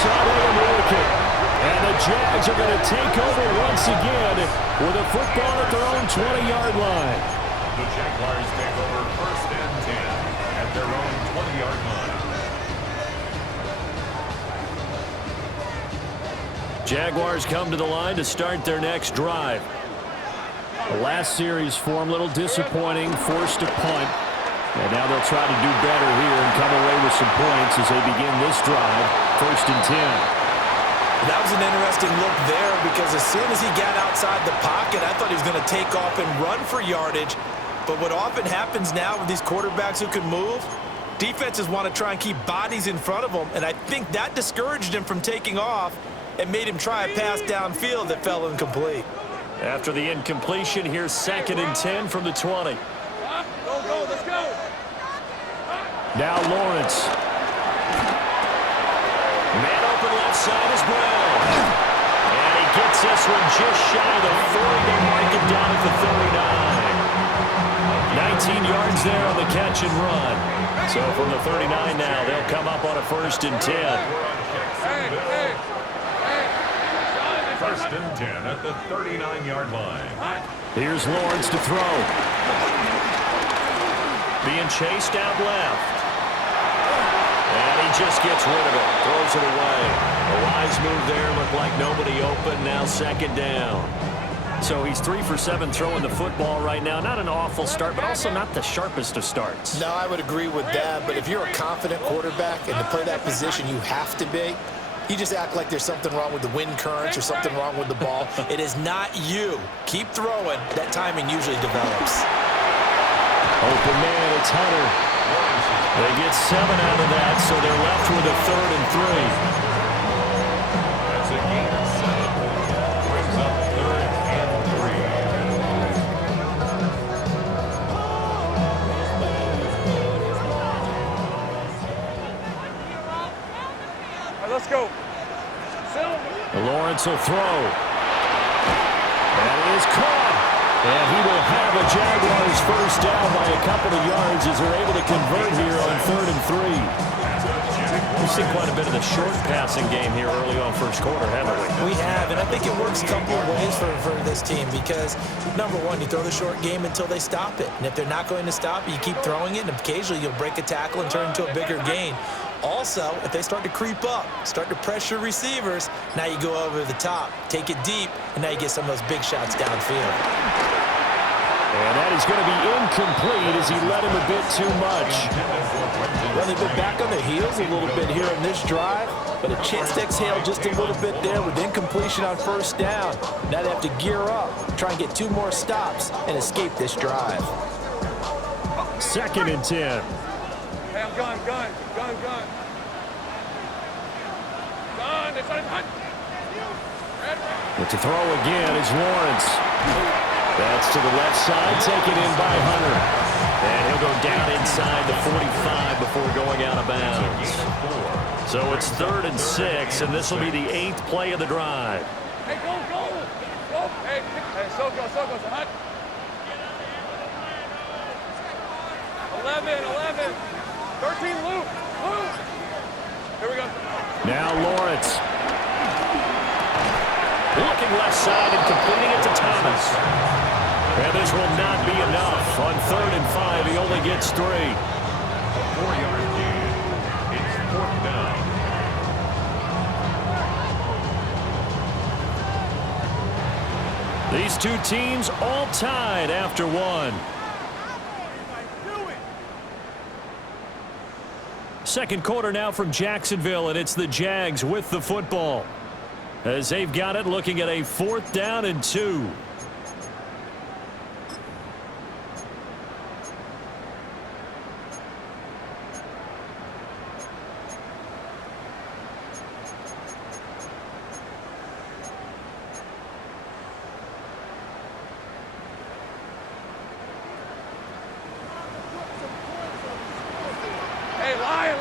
saw them working. And the Jags are going to take over once again with a football at their own 20-yard line. The Jaguars take over 1st and 10 at their own 20-yard line. Jaguars come to the line to start their next drive. The last series for them, a little disappointing, forced to punt. And now they'll try to do better here and come away with some points as they begin this drive, 1st and 10. That was an interesting look there because as soon as he got outside the pocket, I thought he was going to take off and run for yardage. But what often happens now with these quarterbacks who can move, defenses want to try and keep bodies in front of them, and I think that discouraged him from taking off and made him try a pass downfield that fell incomplete. After the incompletion, here's 2nd and 10 from the 20. Go, let's go. Now Lawrence. Man open left side is Brown. And he gets this one just shy of the 40. They mark him down at the 39. 19 yards there on the catch and run. So from the 39 now, they'll come up on a 1st and 10. Hey. 1st and 10 at the 39-yard line. Here's Lawrence to throw. Being chased out left. And he just gets rid of it. Throws it away. A wise move there. Looked like nobody open. Now 2nd down. So he's 3 for 7 throwing the football right now. Not an awful start, but also not the sharpest of starts. No, I would agree with that. But if you're a confident quarterback and to play that position, you have to be. You just act like there's something wrong with the wind currents or something wrong with the ball. It is not you. Keep throwing. That timing usually develops. Open man, it's Hunter. They get 7 out of that, so they're left with a 3rd and 3. That's a gain of 7. Brings up 3rd and All right, let's go. Lawrence will throw. That is caught. And he will have a Jaguars 1st down by a couple of yards as they're able to convert here on 3rd and 3. We've seen quite a bit of the short passing game here early on 1st quarter, haven't we? We have, and I think it works a couple of ways for this team because, number one, you throw the short game until they stop it. And if they're not going to stop it, you keep throwing it, and occasionally you'll break a tackle and turn into a bigger gain. Also, if they start to creep up, start to pressure receivers, now you go over the top, take it deep, and now you get some of those big shots downfield. And that is going to be incomplete as he led him a bit too much. Well, they've been back on their heels a little bit here in this drive, but a chance to exhale just a little bit there with incompletion on 1st down. Now they have to gear up, try and get 2 more stops, and escape this drive. 2nd and 10. Hey, I'm gun. It's on hunt. But to throw again is Lawrence. That's to the left side, taken in by Hunter. And he'll go down inside the 45 before going out of bounds. So it's 3rd and 6, and this will be the 8th play of the drive. Hey, go. Hey, so go. Hut. 11. 13, loop. Here we go. Now Lawrence. Looking left side and completing it to Thomas. And this will not be enough. On 3rd and 5, he only gets 3. A 4-yard gain. It's 4th down. These two teams all tied after 1. Second quarter now from Jacksonville, and it's the Jags with the football. As they've got it, looking at a 4th down and 2. Hey, Lion.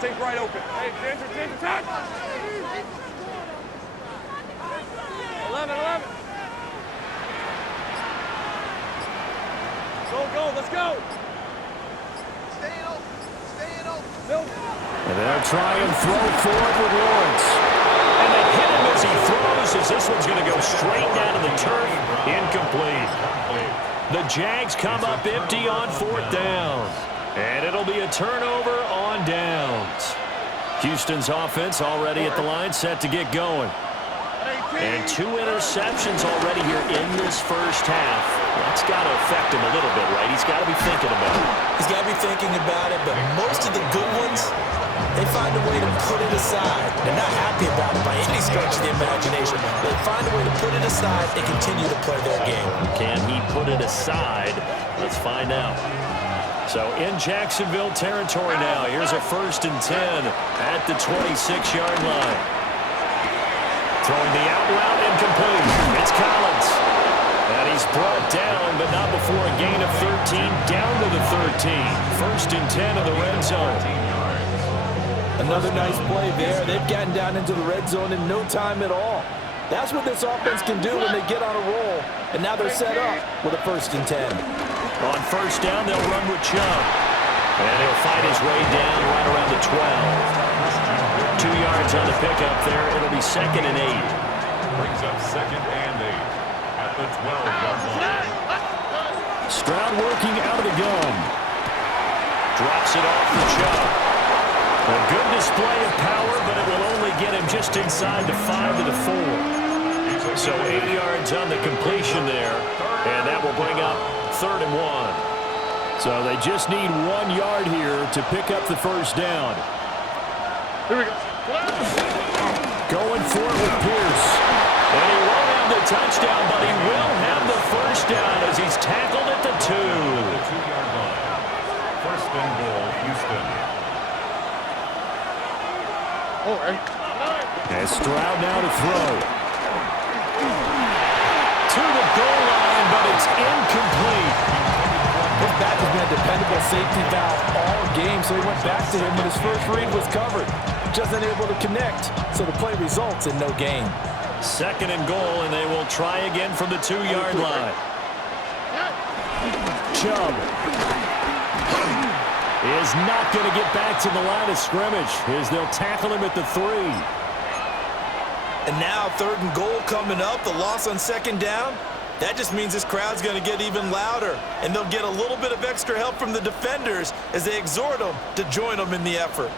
Take right open. Hey, danger, tack. 11. Go, let's go. Stay in open. And they'll try and throw forward with Lawrence. And they hit him as he throws, as this one's going to go straight down to the turf. Incomplete. The Jags come up empty on 4th down. And it'll be a turnover on downs. Houston's offense already at the line, set to get going. And 2 interceptions already here in this first half. That's got to affect him a little bit, right? He's got to be thinking about it. He's got to be thinking about it, but most of the good ones, they find a way to put it aside. They're not happy about it by any stretch of the imagination. They find a way to put it aside and continue to play their game. Can he put it aside? Let's find out. So in Jacksonville territory now, here's a 1st and 10 at the 26-yard line. Throwing the out route incomplete. It's Collins. And he's brought down, but not before a gain of 13, down to the 13. 1st and 10 of the red zone. Another nice play there. They've gotten down into the red zone in no time at all. That's what this offense can do when they get on a roll. And now they're set up with a 1st and 10. On 1st down, they'll run with Chubb. And he'll fight his way down right around the 12. 2 yards on the pickup there. It'll be 2nd and 8. Brings up 2nd and 8 at the 12-yard line. Stroud working out of the gun. Drops it off for Chubb. A good display of power, but it will only get him just inside the 5 to the 4. So 8 yards on the completion there. And that will bring up 3rd and 1. So they just need 1 yard here to pick up the 1st down. Here we go. Going for it with Pierce. And he won't have the touchdown, but he will have the 1st down as he's tackled at the 2. The 2-yard line. 1st and goal, Houston. And Stroud now to throw. To the goal line, but it's incomplete. His back has been a dependable safety valve all game, so he went back to him when his first read was covered. Just unable to connect, so the play results in no gain. 2nd and goal, and they will try again from the 2-yard line. Chubb is not going to get back to the line of scrimmage as they'll tackle him at the 3. And now 3rd and goal coming up, the loss on 2nd down. That just means this crowd's going to get even louder, and they'll get a little bit of extra help from the defenders as they exhort them to join them in the effort.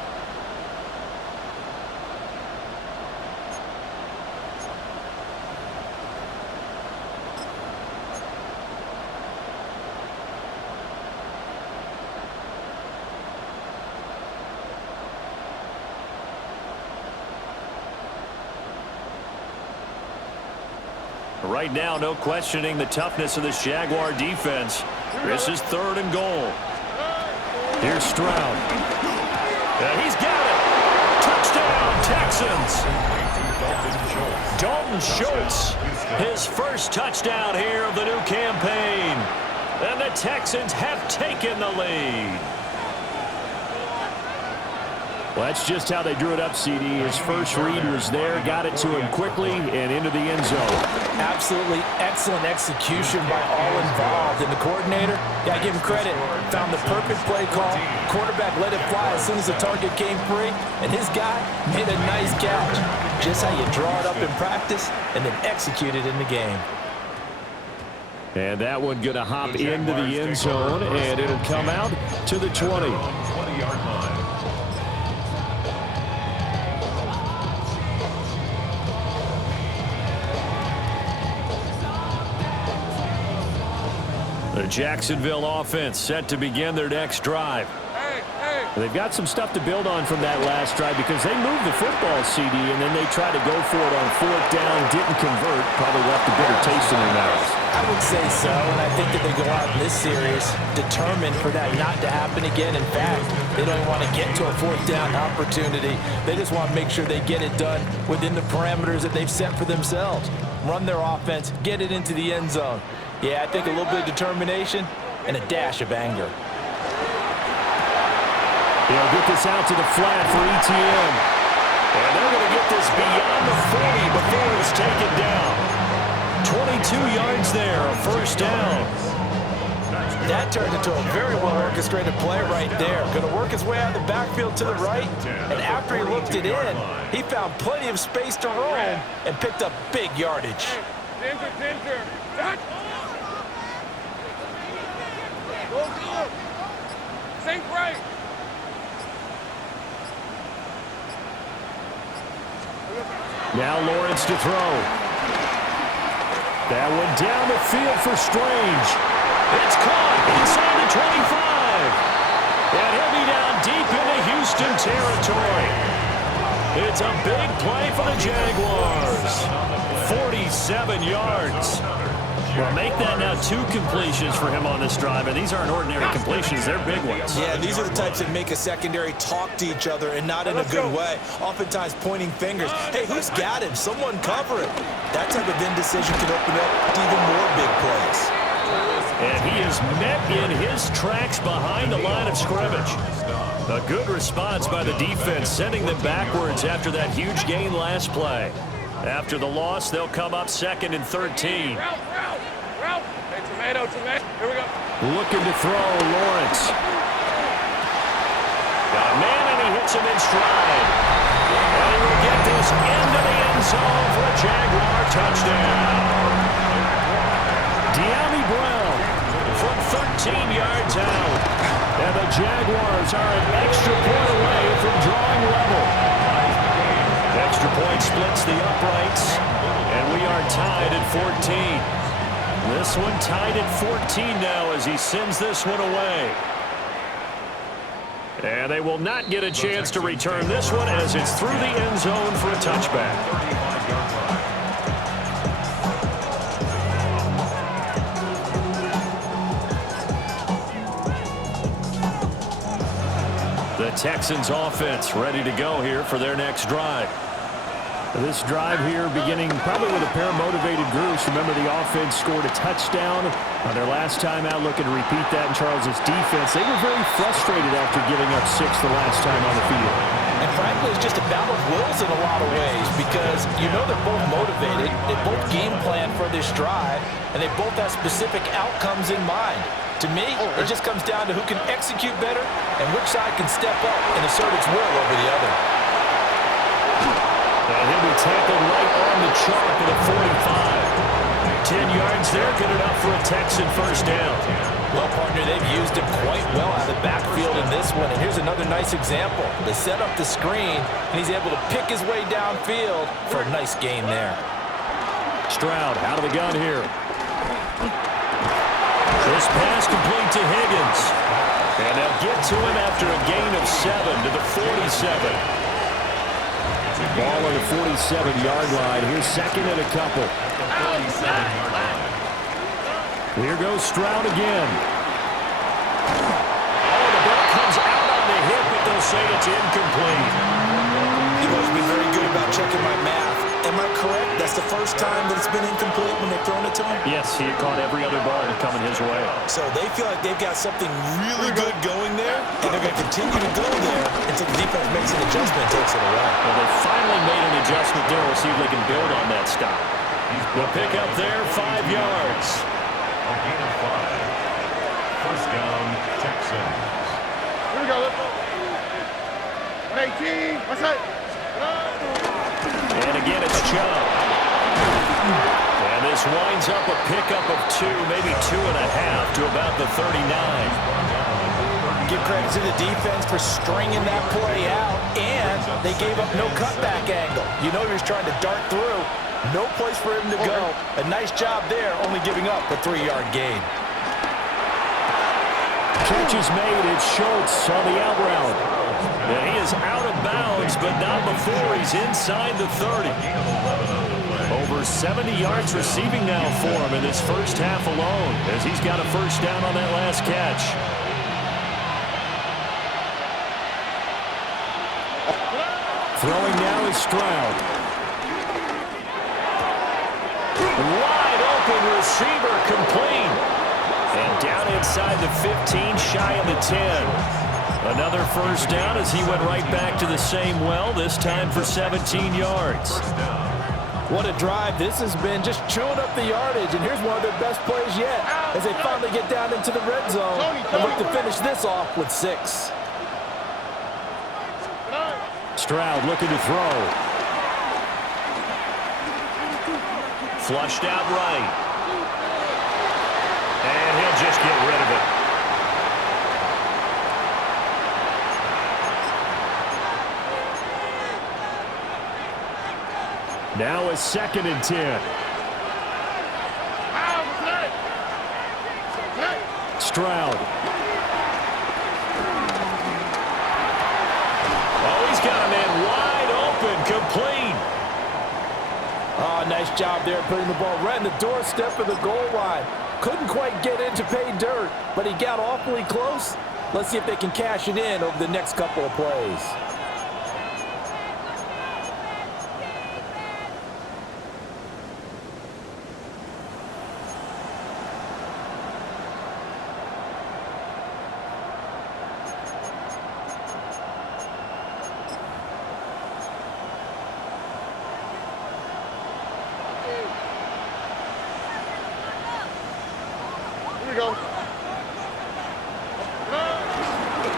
Right now, no questioning the toughness of this Jaguar defense. This is 3rd and goal. Here's Stroud. And he's got it. Touchdown, Texans. Dalton Schultz, his first touchdown here of the new campaign. And the Texans have taken the lead. Well, that's just how they drew it up, CD. His first read was there, got it to him quickly, and into the end zone. Absolutely excellent execution by all involved. And the coordinator, got to give him credit, found the perfect play call. Quarterback let it fly as soon as the target came free, and his guy made a nice catch. Just how you draw it up in practice and then execute it in the game. And that one going to hop into the end zone, and it'll come out to the 20. 20-yard line. The Jacksonville offense set to begin their next drive. They've got some stuff to build on from that last drive because they moved the football, CD, and then they tried to go for it on 4th down, didn't convert, probably left a bitter taste in their mouths. I would say so, and I think that they go out in this series determined for that not to happen again. In fact, they don't want to get to a 4th down opportunity. They just want to make sure they get it done within the parameters that they've set for themselves. Run their offense, get it into the end zone. Yeah, I think a little bit of determination and a dash of anger. They'll get this out to the flat for ETN. And they're going to get this beyond the 40 before it's taken down. 22 yards there, a 1st down. That turned into a very well-orchestrated play right there. Going to work his way out of the backfield to the right, and after he looked it in, he found plenty of space to roam and picked up big yardage. Ginger. Touch. Go. Sink right. Now Lawrence to throw. That one down the field for Strange. It's caught inside the 25. And he'll be down deep into Houston territory. It's a big play for the Jaguars. 47 yards. Well, make that now 2 completions for him on this drive, and these aren't ordinary completions. They're big ones. Yeah, these are the types that make a secondary talk to each other and not in a good way, oftentimes pointing fingers. Hey, who's got him? Someone cover him. That type of indecision can open up to even more big plays. And he is met in his tracks behind the line of scrimmage. A good response by the defense, sending them backwards after that huge gain last play. After the loss, they'll come up 2nd and 13. Route. Hey, tomato. Here we go. Looking to throw, Lawrence. Got a man, and he hits him in stride. And he will get this into the end zone for a Jaguar touchdown. De'Ami Brown from 13 yards out. And the Jaguars are an extra point away from drawing level. Extra point splits the uprights, and we are tied at 14. This one tied at 14 now as he sends this one away. And they will not get a chance to return this one as it's through the end zone for a touchback. The Texans offense ready to go here for their next drive. This drive here beginning probably with a pair of motivated groups. Remember, the offense scored a touchdown on their last time out, looking to repeat that in Charles's defense. They were very frustrated after giving up 6 the last time on the field. And frankly, it's just a battle of wills in a lot of ways because you know they're both motivated, they both game plan for this drive, and they both have specific outcomes in mind. To me, it just comes down to who can execute better and which side can step up and assert its will over the other. And he'll be tackled right on the chalk at a 45. 10 yards there, good enough for a Texan first down. Well, partner, they've used him quite well out of the backfield in this one. And here's another nice example. They set up the screen, and he's able to pick his way downfield for a nice gain there. Stroud out of the gun here. This pass complete to Higgins. And they'll get to him after a gain of 7 to the 47. Ball on the 47-yard line. Here's 2nd and a couple. Here goes Stroud again. Oh, the ball comes out on the hip, but they'll say it's incomplete. You've always been very good about checking my math. Am I correct? That's the first time that it's been incomplete when they've thrown it to him? Yes, he had caught every other ball coming his way. So they feel like they've got something really good going there, and they're going to continue to go there until the defense makes an adjustment and takes it away. Well, they finally made an adjustment there. We'll see if they can build on that stop. The pick up there, 5 yards. A gain of 5. First down, Texans. Here we go. Let's go. 118. What's that? And again, it's Chubb. And this winds up a pickup of 2, maybe 2.5 to about the 39. Give credit to the defense for stringing that play out, and they gave up no cutback angle. You know he was trying to dart through. No place for him to go. A nice job there, only giving up a 3-yard gain. Catch is made. It's Schultz on the out route. And he is out of bounds, but not before he's inside the 30. Over 70 yards receiving now for him in this first half alone, as he's got a first down on that last catch. Throwing now is Stroud. Wide open receiver complete. And down inside the 15, shy of the 10. Another first down as he went right back to the same well, this time for 17 yards. What a drive this has been, just chewing up the yardage. And here's one of their best plays yet as they finally get down into the red zone and look to finish this off with 6. Stroud looking to throw. Flushed out right. And he'll just get rid of it. Now a 2nd and 10. Stroud. Oh, he's got a man wide open, complete. Oh, nice job there putting the ball right in the doorstep of the goal line. Couldn't quite get in to pay dirt, but he got awfully close. Let's see if they can cash it in over the next couple of plays.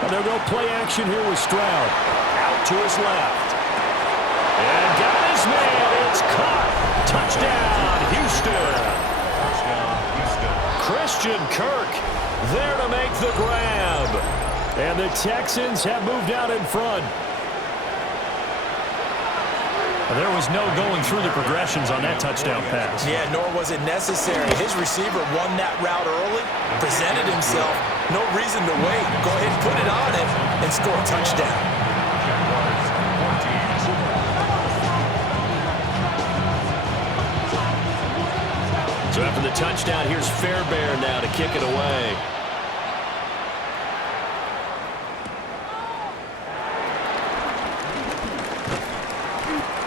And they'll go play action here with Stroud. Out to his left. And got his man. It's caught. Touchdown, Houston. Christian Kirk there to make the grab. And the Texans have moved out in front. There was no going through the progressions on that touchdown pass. Yeah, nor was it necessary. His receiver won that route early, presented himself. No reason to wait. Go ahead and put it on him and score a touchdown. So after the touchdown, here's Fairbairn now to kick it away.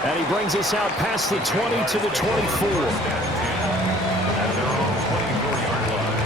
And he brings us out past the 20 to the 24. At their own 24-yard line.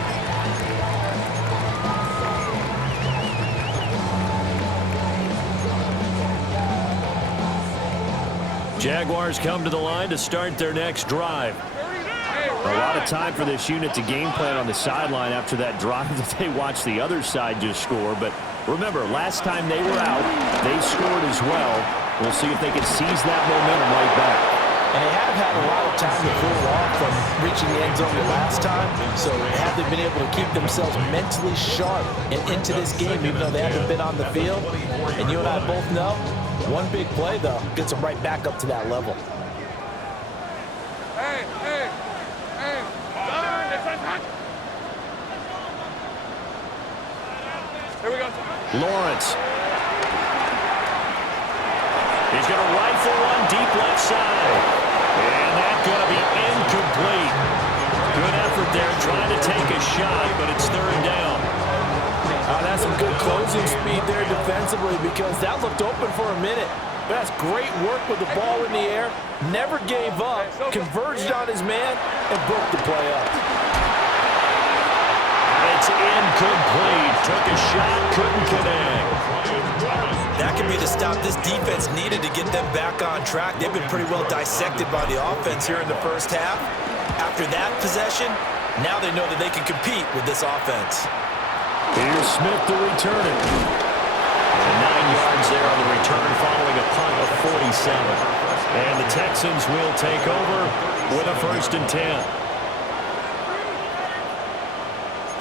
Jaguars come to the line to start their next drive. A lot of time for this unit to game plan on the sideline after that drive that they watched the other side just score. But remember, last time they were out, they scored as well. We'll see if they can seize that momentum right back. And they have had a lot of time to cool off from reaching the end zone the last time. So have they been able to keep themselves mentally sharp and into this game, even though they haven't been on the field? And you and I both know, one big play, though, gets them right back up to that level. Hey. Here we go. Lawrence. He's going to rifle one deep left side. And that's going to be incomplete. Good effort there trying to take a shot, but it's 3rd down. That's some good closing speed there defensively because that looked open for a minute. But that's great work with the ball in the air. Never gave up, converged on his man, and broke the play up. It's incomplete. Took a shot, couldn't connect. That could be the stop this defense needed to get them back on track. They've been pretty well dissected by the offense here in the first half. After that possession, now they know that they can compete with this offense. Here's Smith to return it. And 9 yards there on the return following a punt of 47. And the Texans will take over with a 1st and 10.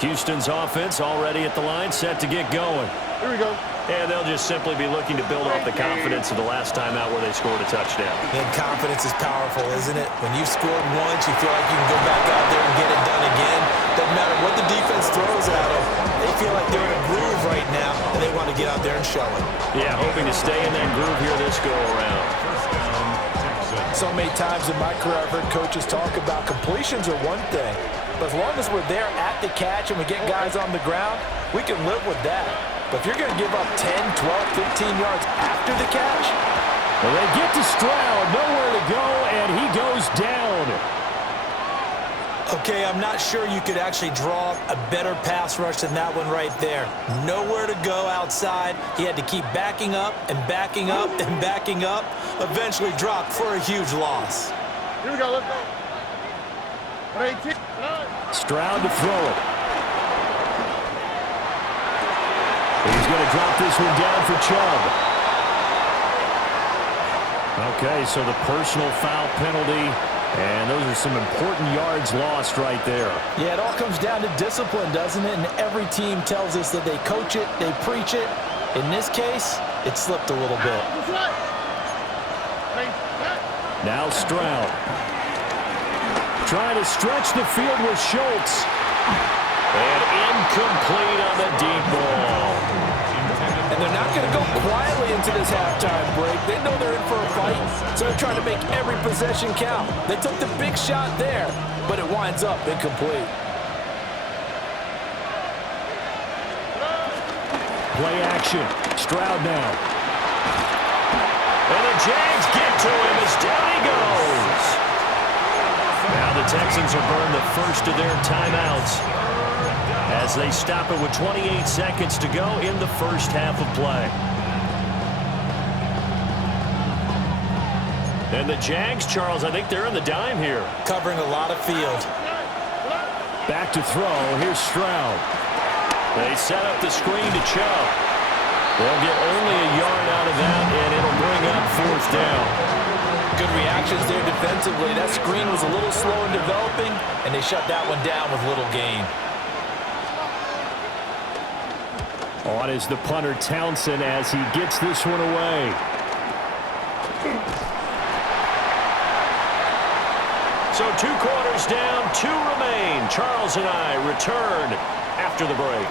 Houston's offense already at the line, set to get going. Here we go. And they'll just simply be looking to build off the confidence of the last time out where they scored a touchdown. And confidence is powerful, isn't it? When you've scored once, you feel like you can go back out there and get it done again. Doesn't matter what the defense throws at them. They feel like they're in a groove right now, and they want to get out there and show it. Yeah, hoping to stay in that groove here this go-around. So many times in my career, I've heard coaches talk about completions are one thing. But as long as we're there at the catch and we get guys on the ground, we can live with that. But if you're going to give up 10, 12, 15 yards after the catch, well, they get to Stroud, nowhere to go, and he goes down. Okay, I'm not sure you could actually draw a better pass rush than that one right there. Nowhere to go outside. He had to keep backing up and backing up and backing up. Eventually dropped for a huge loss. Here we go, let's go. 18. Stroud to throw it. He's going to drop this one down for Chubb. Okay, so the personal foul penalty, and those are some important yards lost right there. Yeah, it all comes down to discipline, doesn't it? And every team tells us that they coach it, they preach it. In this case, it slipped a little bit. Now Stroud. Trying to stretch the field with Schultz. And incomplete on the deep ball. And they're not going to go quietly into this halftime break. They know they're in for a fight, so they're trying to make every possession count. They took the big shot there, but it winds up incomplete. Play action. Stroud now. And the Jags get to him as down he goes. Now the Texans are burned the first of their timeouts as they stop it with 28 seconds to go in the first half of play. And the Jags, Charles, I think they're in the dime here. Covering a lot of field. Back to throw. Here's Stroud. They set up the screen to Chubb. They'll get only a yard out of that, and it'll bring up fourth down. Good reactions there defensively. That screen was a little slow in developing, and they shut that one down with little gain. On is the punter Townsend as he gets this one away. So 2 quarters down, 2 remain. Charles and I return after the break.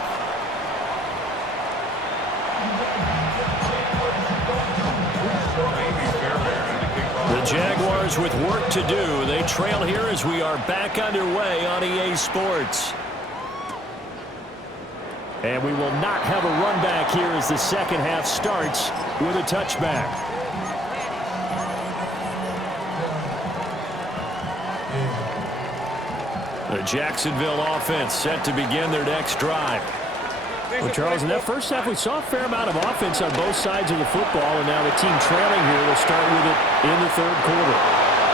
The Jaguars with work to do. They trail here as we are back underway on EA Sports. And we will not have a run back here as the second half starts with a touchback. The Jacksonville offense set to begin their next drive. Well, Charles, in that first half, we saw a fair amount of offense on both sides of the football, and now the team trailing here will start with it in the third quarter.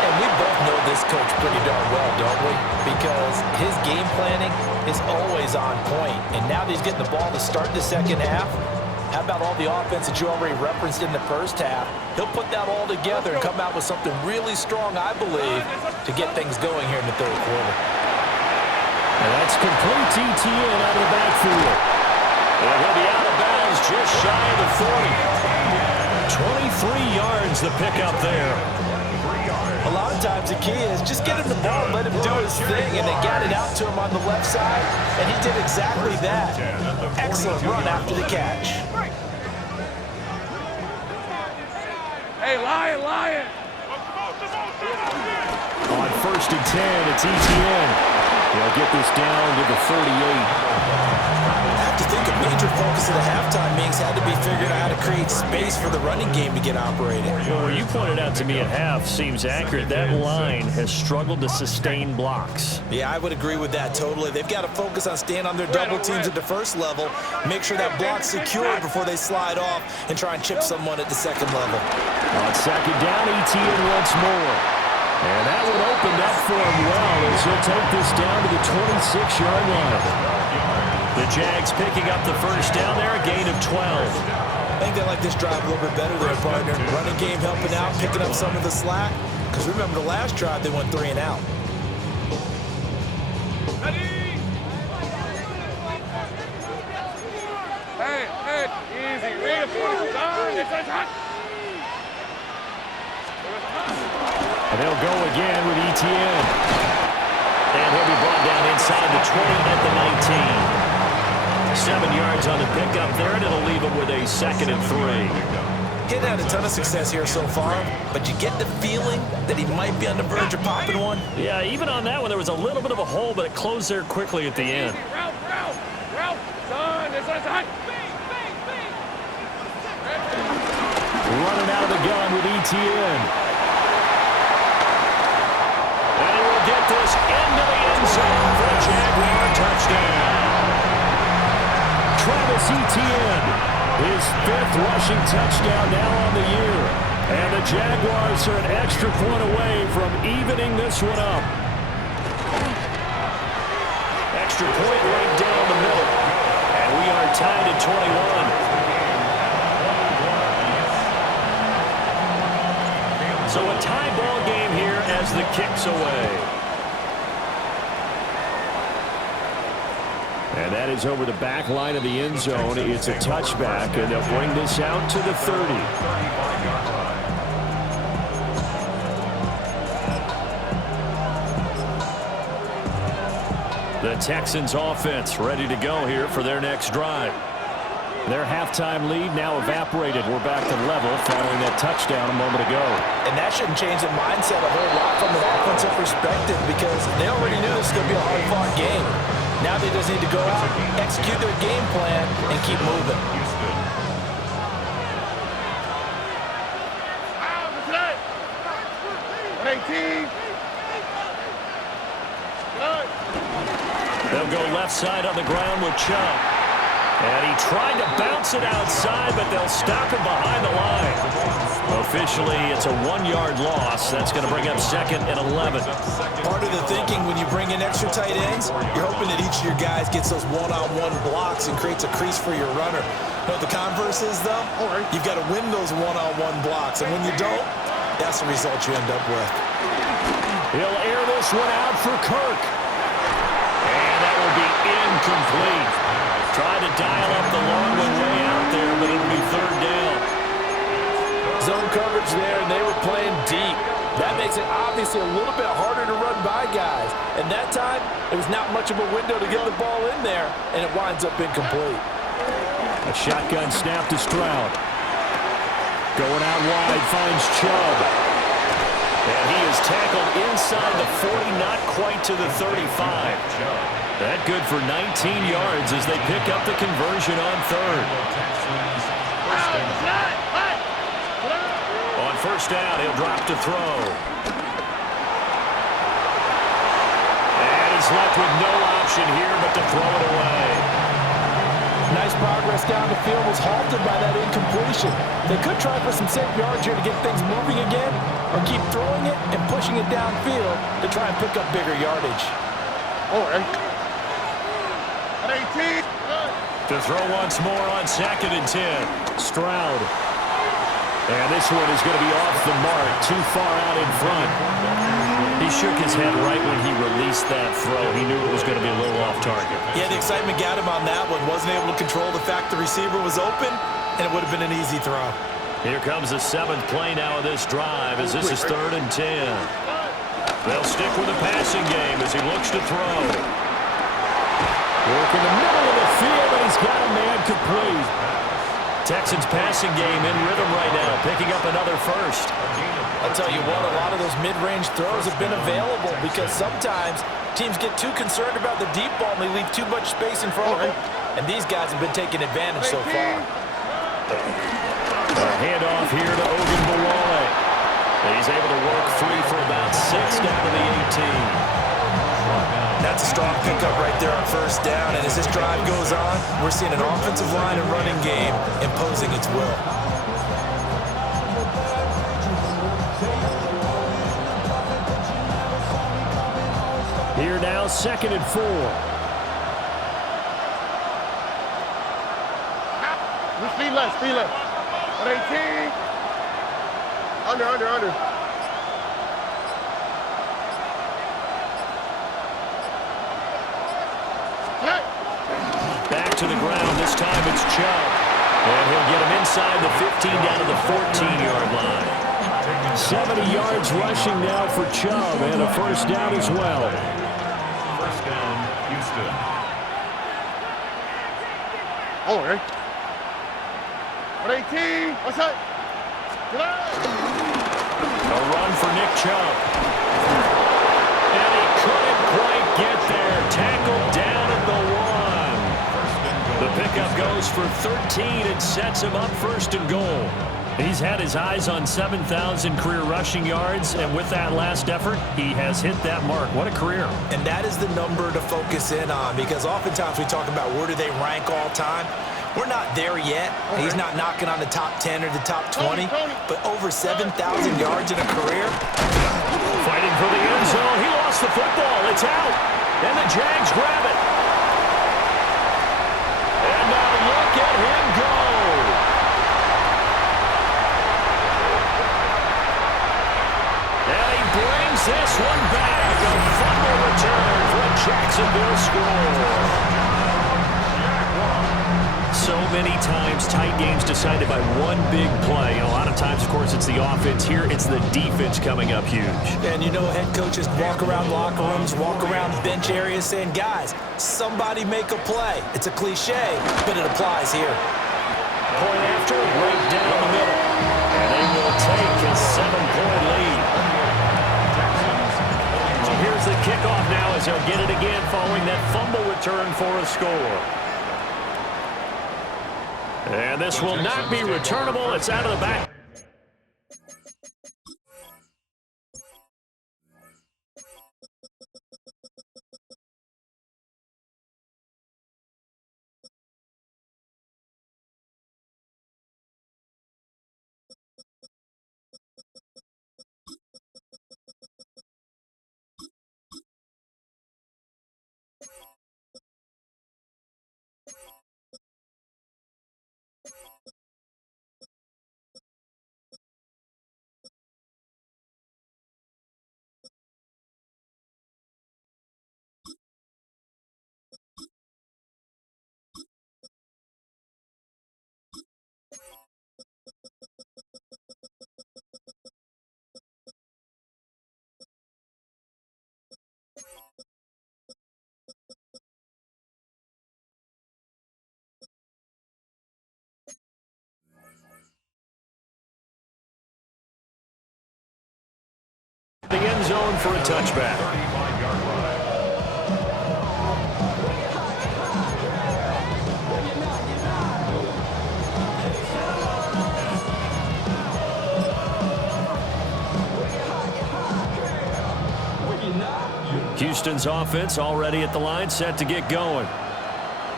And we both know this coach pretty darn well, don't we? Because his game planning is always on point. And now that he's getting the ball to start the second half, how about all the offense that you already referenced in the first half? He'll put that all together and come out with something really strong, I believe, to get things going here in the third quarter. And that's complete ETN out of the backfield. And he'll be out of bounds just shy of the 40. 23 yards the pickup there. A lot of times the key is just get him the ball, let him do his thing, and they got it out to him on the left side, and he did exactly that. Excellent run after the catch. Hey, Lion! On 1st and 10, it's ETN. They'll get this down to the 48. I have to think a major focus of the halftime meetings had to be figuring out how to create space for the running game to get operating. Well, where you pointed out to me at half seems accurate. That line has struggled to sustain blocks. Yeah, I would agree with that totally. They've got to focus on staying on their double teams at the first level, make sure that block's secure before they slide off and try and chip someone at the second level. On second down, ETN once more. And that one opened up for him well as he'll take this down to the 26-yard line. The Jags picking up the first down there, a gain of 12. I think they like this drive a little bit better there, partner. Running game helping out, picking up some of the slack. Because remember the last drive, they went 3 and out. Hey, easy. Reinforce time. It's hot. And they'll go again with ETN. And he'll be brought down inside the 20 at the 19. 7 yards on the pickup there, and it'll leave him with a 2nd and 3. He's had a ton of success here so far, but you get the feeling that he might be on the verge of popping one. Yeah, even on that one, there was a little bit of a hole, but it closed there quickly at the end. Ralph, son, it's hot. Running out of the gun with ETN. And he will get this into the end zone for a Jaguar touchdown. Travis Etienne, his 5th rushing touchdown now on the year. And the Jaguars are an extra point away from evening this one up. Extra point right down the middle. And we are tied at 21. So a tie ball game here as the kick's away. And that is over the back line of the end zone. It's a touchback, and they'll bring this out to the 30. The Texans offense ready to go here for their next drive. Their halftime lead now evaporated. We're back to level following that touchdown a moment ago. And that shouldn't change the mindset a whole lot from an offensive perspective because they already knew this was going to be a hard-fought game. Now they just need to go out, execute their game plan, and keep moving. They'll go left side on the ground with Chubb. And he tried to bounce it outside, but they'll stop him behind the line. Officially, it's a 1-yard loss. That's going to bring up 2nd and 11. Part of the thinking when you bring in extra tight ends, you're hoping that each of your guys gets those one-on-one blocks and creates a crease for your runner. You know what the converse is, though? You've got to win those one-on-one blocks, and when you don't, that's the result you end up with. He'll air this one out for Kirk. And that will be incomplete. Tried to dial up the long one way out there, but it'll be 3rd down. Zone coverage there, and they were playing deep. That makes it obviously a little bit harder to run by guys. And that time, it was not much of a window to get the ball in there, and it winds up incomplete. A shotgun snap to Stroud. Going out wide, finds Chubb. And he is tackled inside the 40, not quite to the 35. That good for 19 yards as they pick up the conversion on 3rd. On 1st down, he'll drop to throw. And he's left with no option here but to throw it away. Nice progress down the field was halted by that incompletion. They could try for some safe yards here to get things moving again, or keep throwing it and pushing it downfield to try and pick up bigger yardage. To throw once more on 2nd and 10. Stroud. And this one is going to be off the mark, too far out in front. He shook his head right when he released that throw. He knew it was going to be a little off target. Yeah, the excitement got him on that one. Wasn't able to control the fact the receiver was open, and it would have been an easy throw. Here comes the 7th play now of this drive as this is 3rd and 10. They'll stick with the passing game as he looks to throw. Work in the middle of the field, and he's got a man complete. Texans passing game in rhythm right now, picking up another first. I'll tell you what, a lot of those mid-range throws have been available because sometimes teams get too concerned about the deep ball and they leave too much space in front of them, and these guys have been taking advantage so far. A handoff here to Ogunbowale. He's able to work free for about 6 down to the 18. That's a strong pickup right there on 1st down, and as this drive goes on, we're seeing an offensive line and running game imposing its will. Here now, 2nd and 4. Speed left. At 18. Under. Back to the ground. This time it's Chubb. And he'll get him inside the 15 down to the 14-yard line. 70 yards rushing now for Chubb and a 1st down as well. 1st down, Houston. At 18. What's that? A run for Nick Chubb. And he couldn't quite get there. Tackled down at the 1. The pickup goes for 13 and sets him up 1st and goal. He's had his eyes on 7,000 career rushing yards, and with that last effort, he has hit that mark. What a career. And that is the number to focus in on because oftentimes we talk about where do they rank all time. We're not there yet. He's not knocking on the top 10 or the top 20, but over 7,000 yards in a career. Fighting for the end zone. He lost the football. It's out. And the Jags grab it. And now look at him go. And he brings this one back. A fumble return for a Jacksonville score. So many times, tight games decided by one big play. A lot of times, of course, it's the offense. Here, it's the defense coming up huge. And you know, head coaches walk around locker rooms, walk around bench areas saying, guys, somebody make a play. It's a cliche, but it applies here. Point after, right down the middle. And they will take a 7-point lead. So here's the kickoff now as they'll get it again following that fumble return for a score. And this will not be returnable. It's out of the back. The end zone for a touchback. 35-yard line. Houston's offense already at the line, set to get going.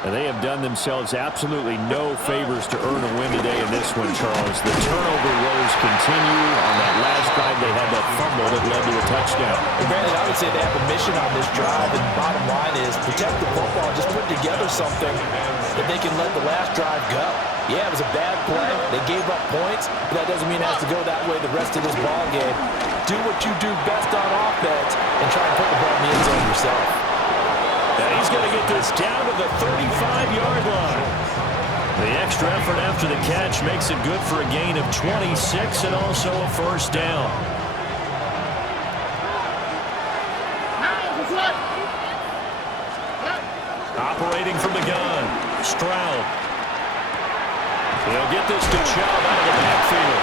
And they have done themselves absolutely no favors to earn a win today in this one, Charles. The turnover woes continue. On that last drive, they had that fumble that led to a touchdown. And Brandon, I would say they have a mission on this drive, and the bottom line is protect the football, just put together something that they can let the last drive go. Yeah, it was a bad play. They gave up points, but that doesn't mean it has to go that way the rest of this ball game. Do what you do best on offense and try and put the ball in the end zone yourself. And he's going to get this down to the 35-yard line. The extra effort after the catch makes it good for a gain of 26 and also a first down. Operating from the gun, Stroud. He'll get this to Chubb out of the backfield.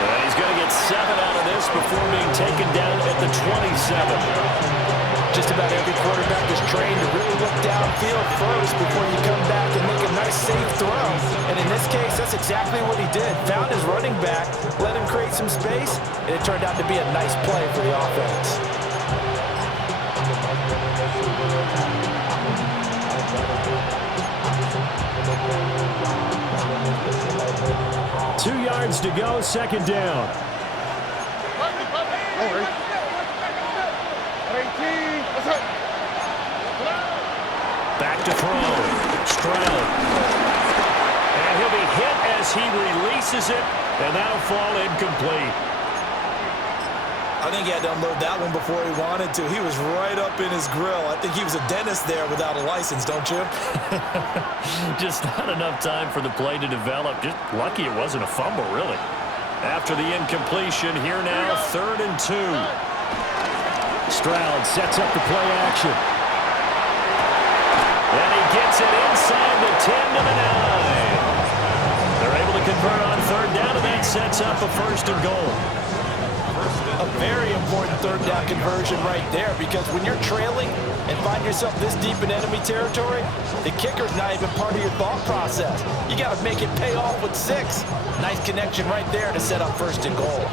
And he's going to get 7 out of this before being taken down at the 27. Just about every quarterback is trained to really look downfield first before you come back and make a nice, safe throw. And in this case, that's exactly what he did. Found his running back, let him create some space, and it turned out to be a nice play for the offense. 2 yards to go, second down. Back to throw. Stroud. And he'll be hit as he releases it, and that'll fall incomplete. I think he had to unload that one before he wanted to. He was right up in his grill. I think he was a dentist there without a license, don't you? Just not enough time for the play to develop. Just lucky it wasn't a fumble, really. After the incompletion, here now, 3rd and 2. Stroud sets up the play action. And he gets it inside the 10 to the 9. They're able to convert on 3rd down, and that sets up a 1st and goal. A very important 3rd down conversion right there, because when you're trailing and find yourself this deep in enemy territory, the kicker's not even part of your thought process. You got to make it pay off with 6. Nice connection right there to set up 1st and goal.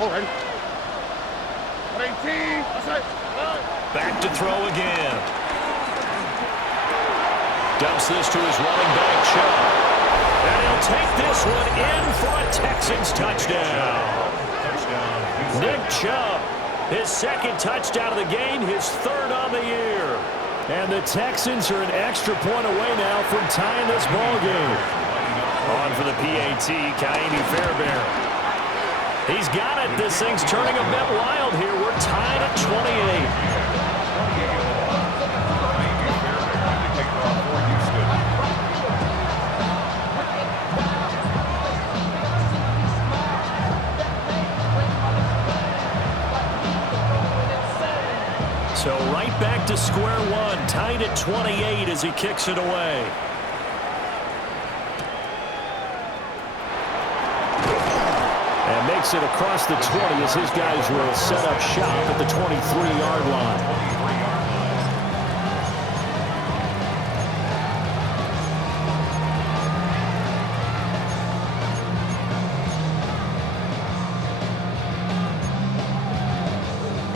All right. 3, Back to throw again. Dumps this to his running back, Chubb. And he'll take this one in for a Texans touchdown. Nick Chubb, his second touchdown of the game, his third on the year. And the Texans are an extra point away now from tying this ball game. On for the PAT, Kaimi Fairbairn. He's got it. This thing's turning a bit wild here. We're tied at 28. So right back to square one, tied at 28 as he kicks it away. And makes it across the 20 as his guys will set up shop at the 23-yard line.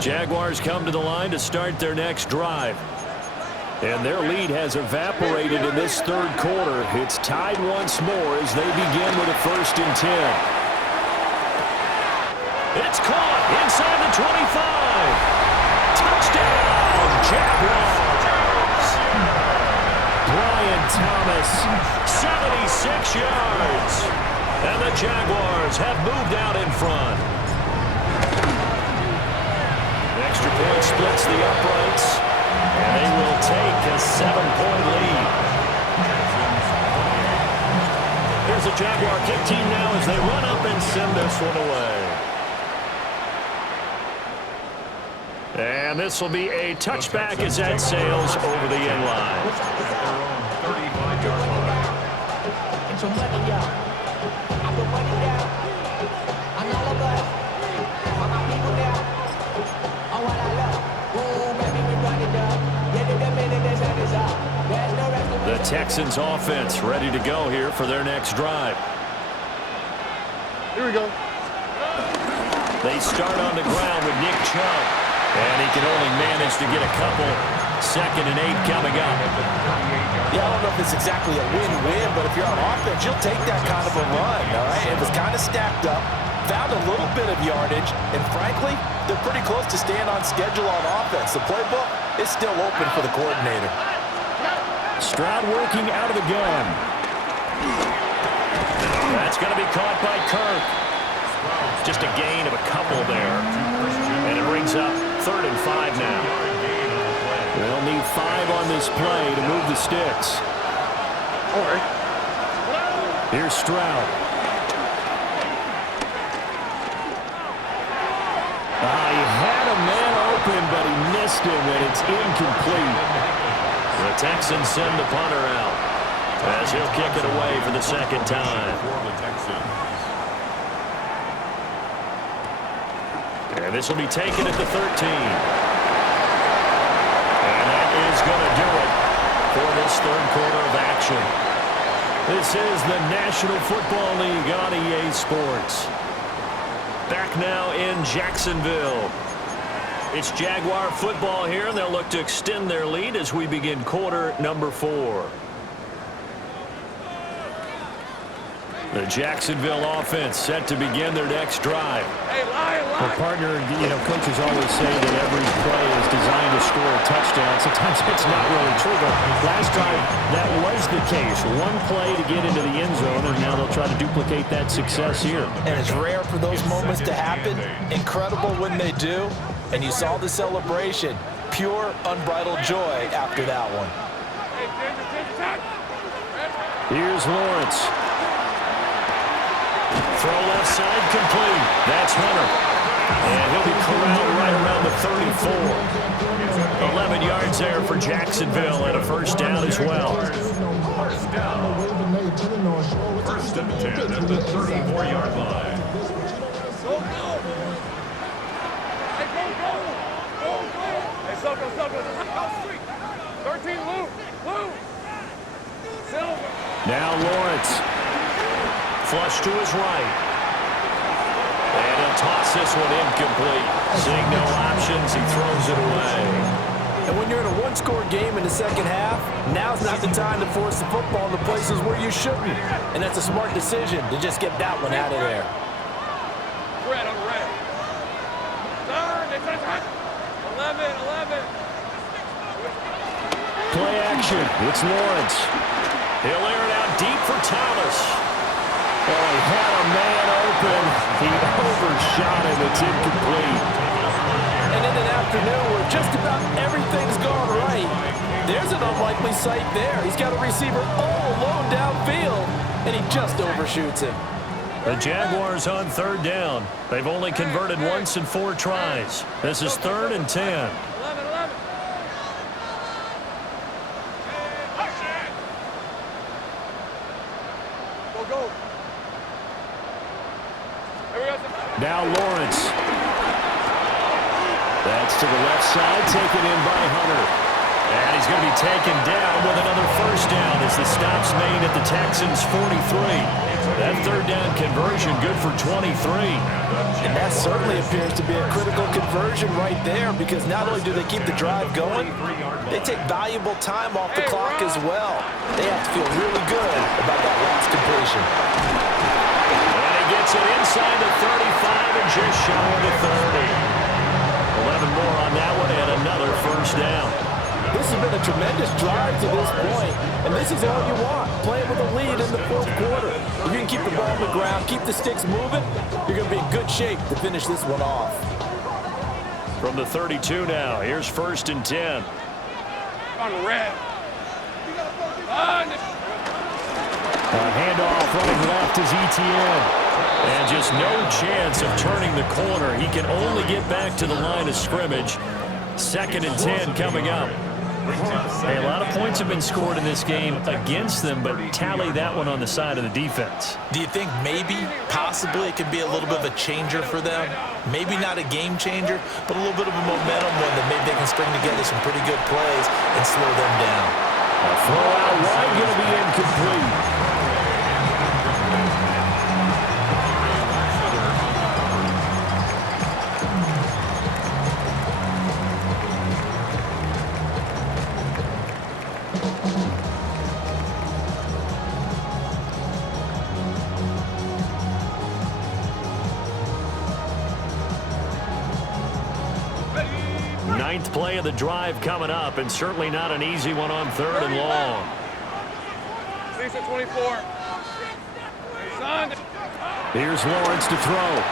Jaguars come to the line to start their next drive. And their lead has evaporated in this third quarter. It's tied once more as they begin with a 1st and 10. It's caught inside the 25. Touchdown, Jaguars. Brian Thomas, 76 yards. And the Jaguars have moved out in front. Extra point splits the uprights, and they will take a 7-point lead. Here's the Jaguar kick team now as they run up and send this one away. And this will be a touchback as that sails over the end line. The Texans offense ready to go here for their next drive. Here we go. They start on the ground with Nick Chubb. And he can only manage to get a couple. 2nd and 8 coming up. Yeah, I don't know if it's exactly a win-win, but if you're on offense, you'll take that kind of a run, all right? It was kind of stacked up, found a little bit of yardage, and frankly, they're pretty close to staying on schedule on offense. The playbook is still open for the coordinator. Stroud working out of the gun. That's going to be caught by Kirk. Just a gain of a couple there. And it brings up 3rd and 5 now. They'll need 5 on this play to move the sticks. All right. Here's Stroud. He had a man open, but he missed him, and it's incomplete. The Texans send the punter out as he'll kick it away for the 2nd time. And this will be taken at the 13. And that is going to do it for this third quarter of action. This is the National Football League on EA Sports. Back now in Jacksonville. It's Jaguar football here, and they'll look to extend their lead as we begin quarter number 4. The Jacksonville offense set to begin their next drive. Well, partner, coaches always say that every play is designed to score a touchdown. Sometimes it's not really true, but last time that was the case. One play to get into the end zone, and now they'll try to duplicate that success here. And it's rare for those moments to happen. Incredible when they do. And you saw the celebration. Pure, unbridled joy after that one. Here's Lawrence. Throw left side complete. That's Hunter. And he'll be corralled right around the 34. 11 yards there for Jacksonville and a 1st down as well. 1st and 10 at the 34-yard line. Hey, Sucker. 13, Luke. Silver. Now Lawrence. Flush to his right. And he'll toss this one incomplete. Seeing no options, he throws it away. And when you're in a one-score game in the second half, now's not the time to force the football in the places where you shouldn't. And that's a smart decision to just get that one out of there. Red on red. Turn. 11. Play action. It's Lawrence. He'll air it out deep for Thomas. Oh, he had a man open. He overshot him. It's incomplete. And in an afternoon where just about everything's gone right, there's an unlikely sight there. He's got a receiver all alone downfield, and he just overshoots him. The Jaguars on third down. They've only converted once in 4 tries. This is 3rd and 10. 11. Go. Here we go. Now Lawrence. That's to the left side, taken in by Hunter. And he's going to be taken down with another first down as the stop's made at the Texans' 43. That third down conversion good for 23. And that certainly appears to be a critical conversion right there, because not only do they keep the drive going, they take valuable time off the clock as well. They have to feel really good about that last completion. And he gets it inside the 35 and just shy of the 30. 11 more on that one and another first down. This has been a tremendous drive to this point, and this is all you want, playing with a lead in the 4th quarter. If you can keep the ball on the ground, keep the sticks moving, you're going to be in good shape to finish this one off. From the 32 now, here's 1st and 10. On red. A handoff running left is Etienne. And just no chance of turning the corner. He can only get back to the line of scrimmage. 2nd and 10 coming up. Hey, a lot of points have been scored in this game against them, but tally that one on the side of the defense. Do you think maybe, possibly, it could be a little bit of a changer for them? Maybe not a game changer, but a little bit of a momentum one that maybe they can string together some pretty good plays and slow them down. A throw out wide going to be incomplete. Ninth play of the drive coming up, and certainly not an easy one on 3rd and long. 6 at 24. Here's Lawrence to throw.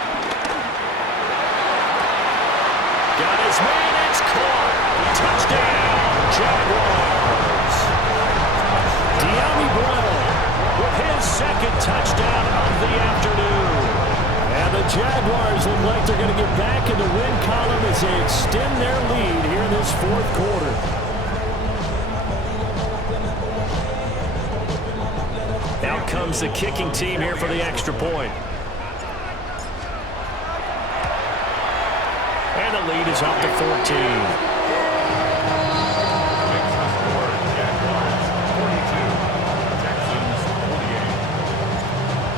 Got his man, it's caught. Touchdown, Jaguars. De'Ami Brown with his 2nd touchdown of the afternoon. And the Jaguars look like they're going to get back in the win column as they extend their lead here in this 4th quarter. Out comes the kicking team here for the extra point. And the lead is up to 14.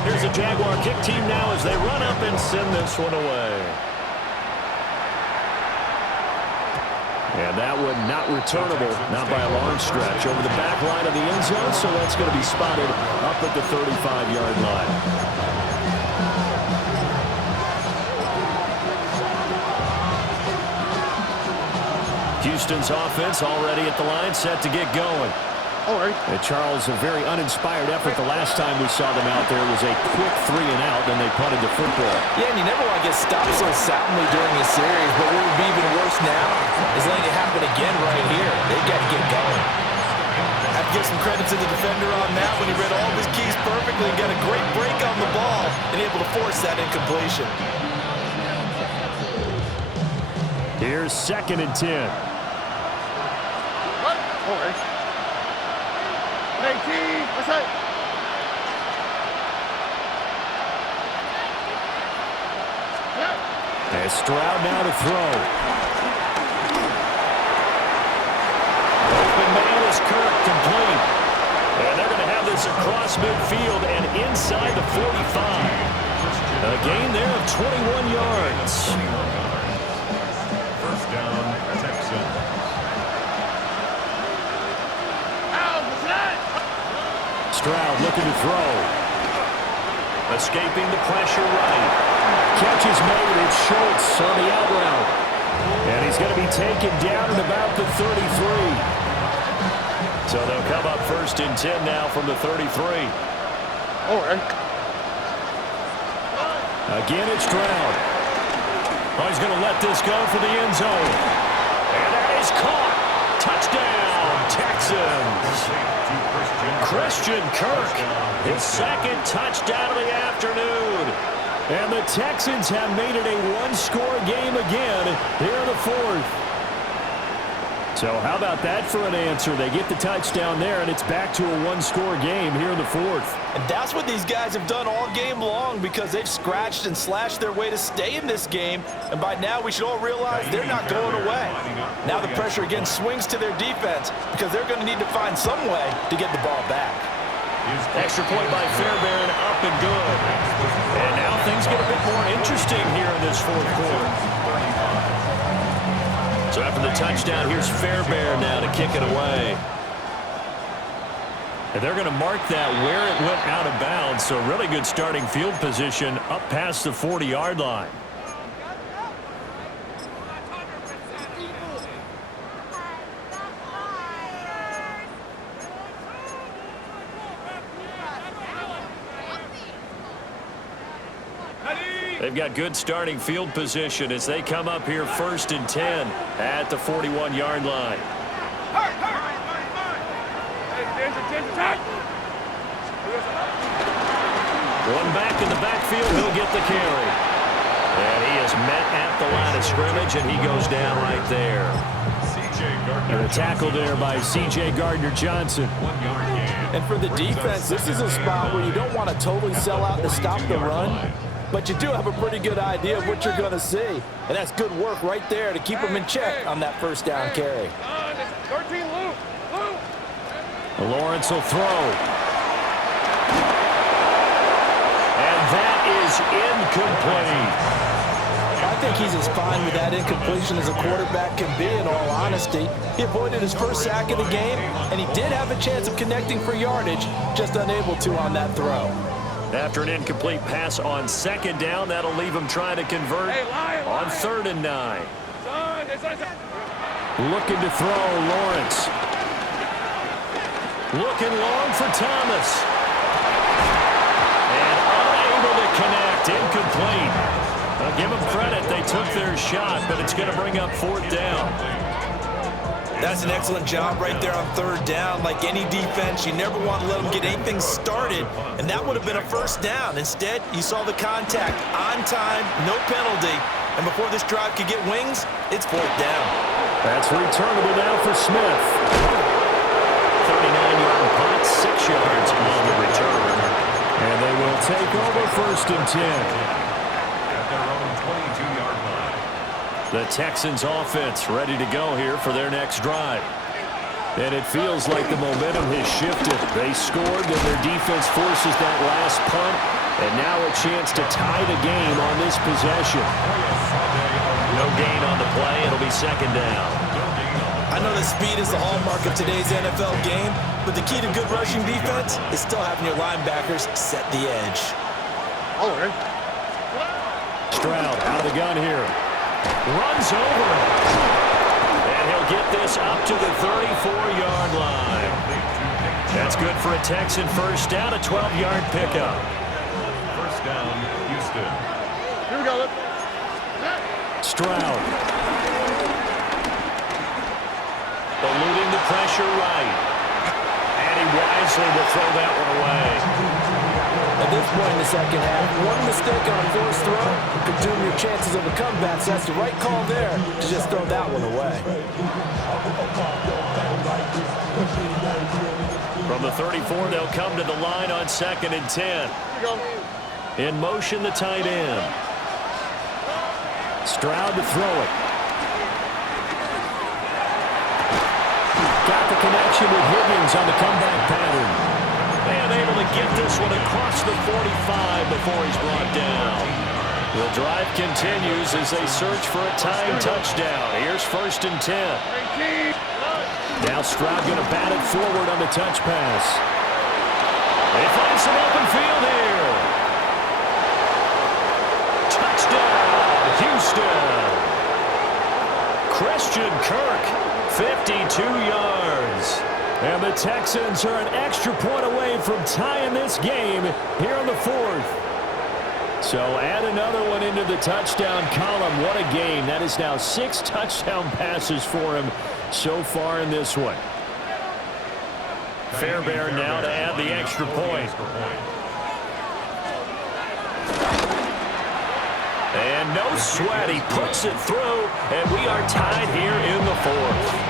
Here's the Jaguar kick team now as they run up and send this one away. And that one not returnable, not by a long stretch, over the back line of the end zone, so that's going to be spotted up at the 35-yard line. Houston's offense already at the line, set to get going. And Charles, a very uninspired effort the last time we saw them out there. Was a quick 3 and out, then they punted the football. Yeah, and you never want to get stopped so soundly during a series, but what would be even worse now is letting it happen again right here. They've got to get going. I have to give some credit to the defender on that when he read all of his keys perfectly and got a great break on the ball and able to force that incompletion. Here's 2nd and 10. And Stroud now to throw. Open man is Kirk, complete. And they're going to have this across midfield and inside the 45. A gain there of 21 yards. First down, Texans. Stroud looking to throw. Escaping the pressure right. Catch is made. It's Schultz on the out route. And he's going to be taken down at about the 33. So they'll come up first and 10 now from the 33. All right. Again, it's Stroud. Oh, he's going to let this go for the end zone. And that is caught. Touchdown, Texans. Christian Kirk, his second touchdown of the afternoon. And the Texans have made it a one-score game again here in the fourth. So how about that for an answer? They get the touchdown there, and it's back to a one-score game here in the fourth. And that's what these guys have done all game long because they've scratched and slashed their way to stay in this game. And by now, we should all realize they're not going away. Now the pressure again swings to their defense because they're going to need to find some way to get the ball back. Extra point by Fairbairn, up and good. And now things get a bit more interesting here in this fourth quarter. So after the touchdown, here's Fairbairn now to kick it away. And they're going to mark that where it went out of bounds. So really good starting field position up past the 40-yard line. They've got good starting field position as they come up here first and 10 at the 41-yard line. One back in the backfield, he'll get the carry. And he is met at the line of scrimmage, and he goes down right there. And a tackle there by C.J. Gardner-Johnson. And for the defense, this is a spot where you don't want to totally sell out to stop the run. But you do have a pretty good idea of what you're going to see. And that's good work right there to keep them in check on that first down carry. 13 loop. Lawrence will throw. And that is incomplete. I think he's as fine with that incompletion as a quarterback can be, in all honesty. He avoided his first sack of the game, and he did have a chance of connecting for yardage, just unable to on that throw. After an incomplete pass on second down, that'll leave him trying to convert on 3rd and 9. Looking to throw, Lawrence. Looking long for Thomas. And unable to connect, incomplete. I'll give them credit, they took their shot, but it's going to bring up 4th down. That's an excellent job right there on 3rd down. Like any defense, you never want to let them get anything started, and that would have been a first down. Instead, you saw the contact on time, no penalty, and before this drive could get wings, it's 4th down. That's returnable now for Smith. 39-yard punt, 6 yards on the return. And they will take over 1st and 10. At their own 22-yard line. The Texans offense ready to go here for their next drive. And it feels like the momentum has shifted. They scored, then their defense forces that last punt. And now a chance to tie the game on this possession. No gain on the play. It'll be 2nd down. I know that speed is the hallmark of today's NFL game, but the key to good rushing defense is still having your linebackers set the edge. All right. Stroud out of the gun here. Runs over him. And he'll get this up to the 34-yard line. That's good for a Texan first down, a 12-yard pickup. First down, Houston. Here we go. Stroud. Eluding the pressure right. And he wisely will throw that one away. At this point in the second half, one mistake on a forced throw could doom your chances of a comeback. So that's the right call there to just throw that one away. From the 34, they'll come to the line on 2nd and 10. In motion, the tight end. Stroud to throw it. Got the connection with Higgins on the comeback pattern. And able to get this one across the 45 before he's brought down. The drive continues as they search for a tying touchdown. Here's 1st and 10. Now Stroud going to bat it forward on the touch pass. They find some open field here. Touchdown, Houston. Christian Kirk, 52 yards. And the Texans are an extra point away from tying this game here in the 4th. So add another one into the touchdown column. What a game. That is now 6 touchdown passes for him so far in this one. Fairbairn now to add the extra point. And no sweat. He puts it through, and we are tied here in the 4th.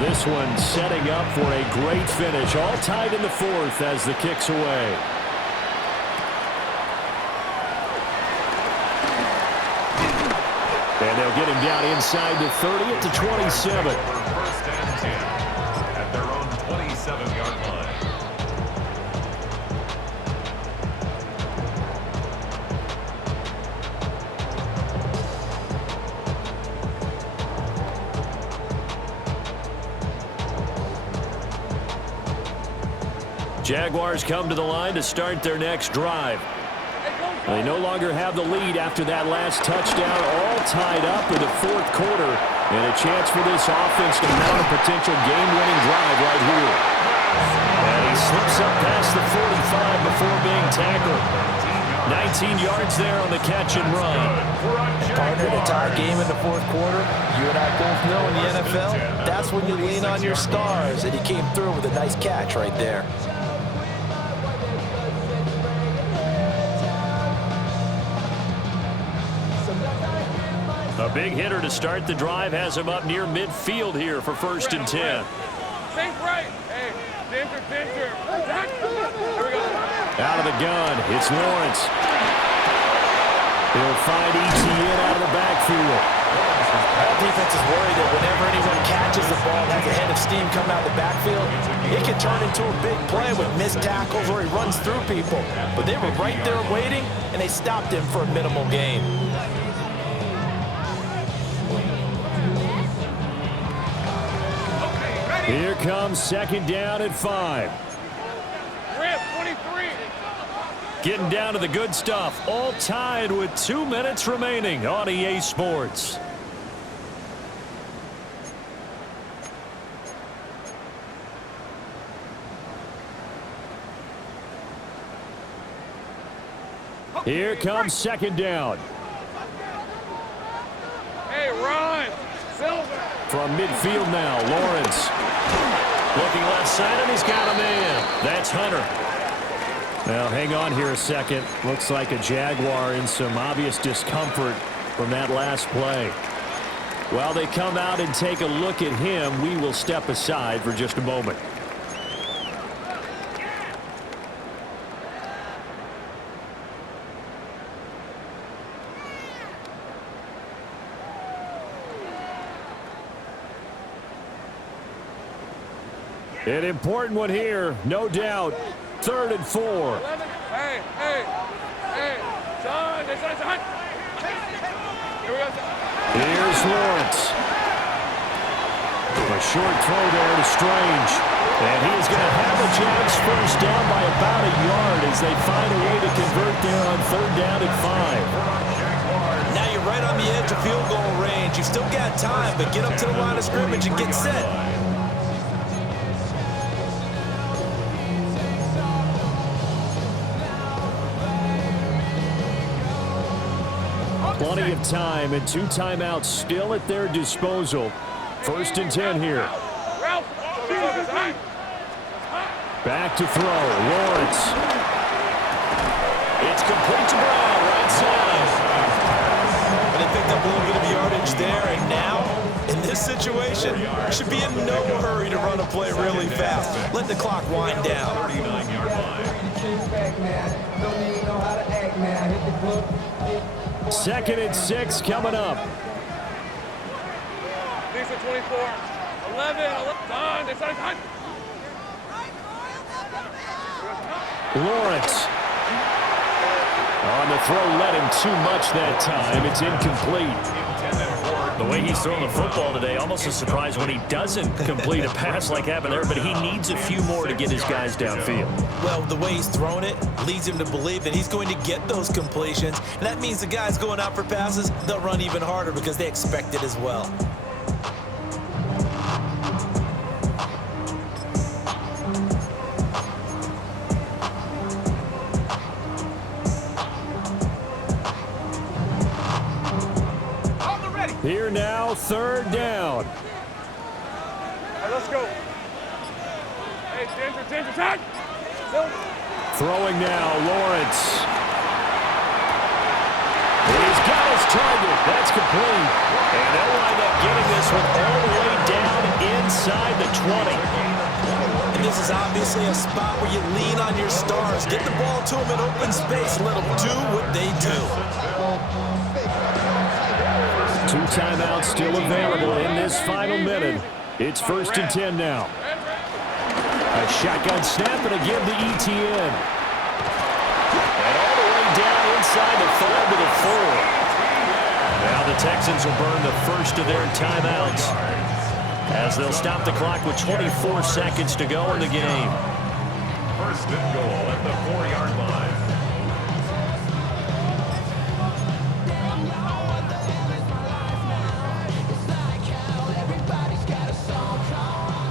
This one setting up for a great finish. All tied in the 4th as the kick's away. And they'll get him down inside the 30 at the 27. 1st and 10 at their own 27-yard line. Jaguars come to the line to start their next drive. They no longer have the lead after that last touchdown, all tied up in the 4th quarter, and a chance for this offense to mount a potential game-winning drive right here. And he slips up past the 45 before being tackled. 19 yards there on the catch and run. Partner, to tie a game in the 4th quarter, you and I both know in the NFL, that's when you lean on your stars, and he came through with a nice catch right there. A big hitter to start the drive has him up near midfield here for 1st and 10. Think right. Hey, Dinter. Here we go. Out of the gun, it's Lawrence. He'll find ETN out of the backfield. That defense is worried that whenever anyone catches the ball and has a head of steam coming out of the backfield, it can turn into a big play with missed tackles or he runs through people. But they were right there waiting, and they stopped him for a minimal gain. Here comes 2nd down at 5. Rip, 23. Getting down to the good stuff. All tied with 2 minutes remaining on EA Sports. Here comes 2nd down. Hey, Ron. Silver. From midfield now, Lawrence. Looking left side, and he's got a man. That's Hunter. Now, hang on here a second. Looks like a Jaguar in some obvious discomfort from that last play. While they come out and take a look at him, we will step aside for just a moment. An important one here, no doubt. 3rd and 4. Hey, John, John. Here we go. Here's Lawrence. A short throw there to Strange. And he is going to have a chance first down by about a yard as they find a way to convert there on 3rd down at 5. Now you're right on the edge of field goal range. You've still got time, but get up to the line of scrimmage and get set. Plenty of time and 2 timeouts still at their disposal. 1st and 10 here. Back to throw. Lawrence. It's complete to Brown, right side. They picked up a little bit of yardage there, and now, in this situation, should be in no hurry to run a play really fast. Let the clock wind down. 39-yard line. 2nd and 6 coming up. Decent 24. 11. Done. It's done. Lawrence. On the throw, led him too much that time. It's incomplete. The way he's throwing the football today, almost a surprise when he doesn't complete a pass like happened there, but he needs a few more to get his guys downfield. Well, the way he's thrown it leads him to believe that he's going to get those completions. And that means the guys going out for passes, they'll run even harder because they expect it as well. Here now, third down. All right, let's go. Hey, Ginger, tag. Throwing now, Lawrence. He's got his target. That's complete. And they'll wind up getting this one all the way down inside the 20. And this is obviously a spot where you lean on your stars. Get the ball to them in open space. Let them do what they do. 2 timeouts still available in this final minute. It's 1st and 10 now. A shotgun snap and a give to ETN. And all the way down inside the 5 to the 4. Now the Texans will burn the first of their timeouts as they'll stop the clock with 24 seconds to go in the game. 1st and goal at the 4-yard line.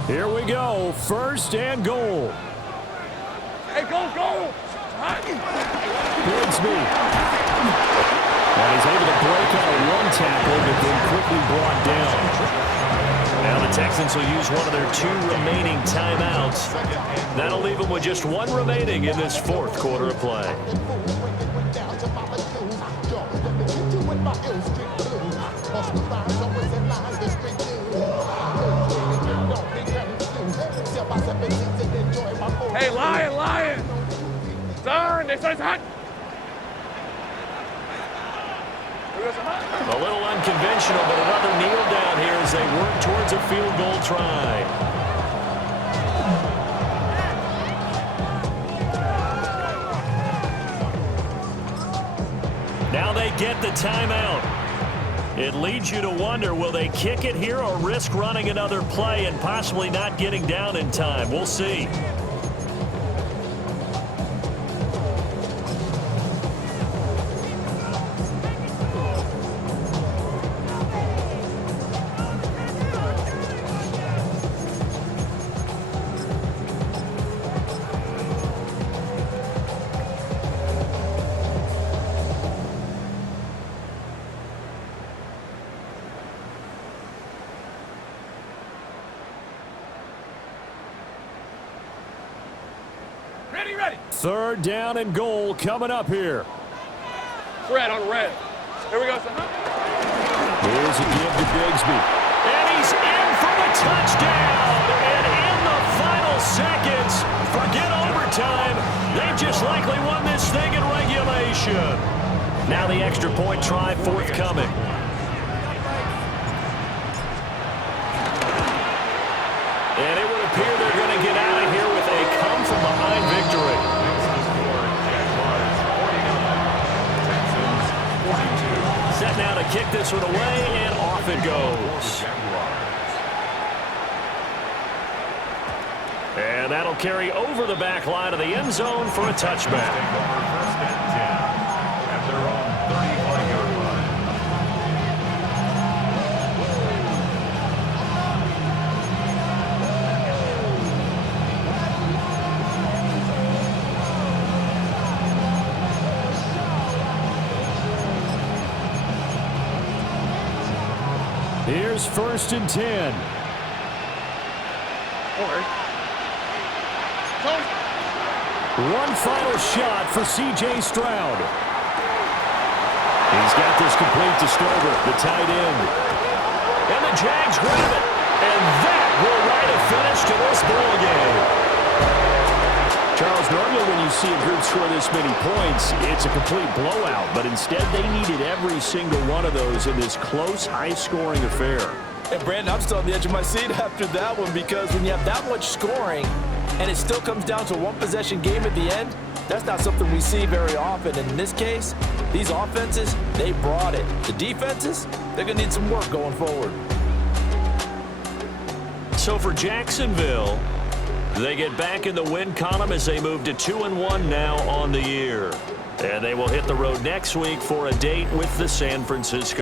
Here we go, 1st and goal. Hey, go. Bigsby. And he's able to break out of one tackle, but then quickly brought down. Now the Texans will use one of their 2 remaining timeouts. That'll leave them with just 1 remaining in this 4th quarter of play. Hey, Lion. Turn. It's hot. A little unconventional, but another kneel down here as they work towards a field goal try. Now they get the timeout. It leads you to wonder, will they kick it here or risk running another play and possibly not getting down in time? We'll see. Ready. 3rd down and goal coming up here. Fred on red. Here we go, son. Here's a give to Bigsby. And he's in for the touchdown. And in the final seconds, forget overtime. They've just likely won this thing in regulation. Now the extra point try forthcoming. And it would appear they're going to get out of here with a come-from-behind victory. Set now to kick this one away, and off it goes. And that'll carry over the back line of the end zone for a touchback. First and 10 at their own 35-yard line. Here's 1st and 10. One final shot for C.J. Stroud. He's got this complete to Stover, the tight end. And the Jags grab it. And that will write a finish to this ball game. Charles, normally when you see a group score this many points, it's a complete blowout. But instead, they needed every single one of those in this close, high-scoring affair. And Brandon, I'm still on the edge of my seat after that one, because when you have that much scoring and it still comes down to a one-possession game at the end, that's not something we see very often. And in this case, these offenses, they brought it. The defenses, they're going to need some work going forward. So for Jacksonville, they get back in the win column as they move to 2-1 now on the year. And they will hit the road next week for a date with the San Francisco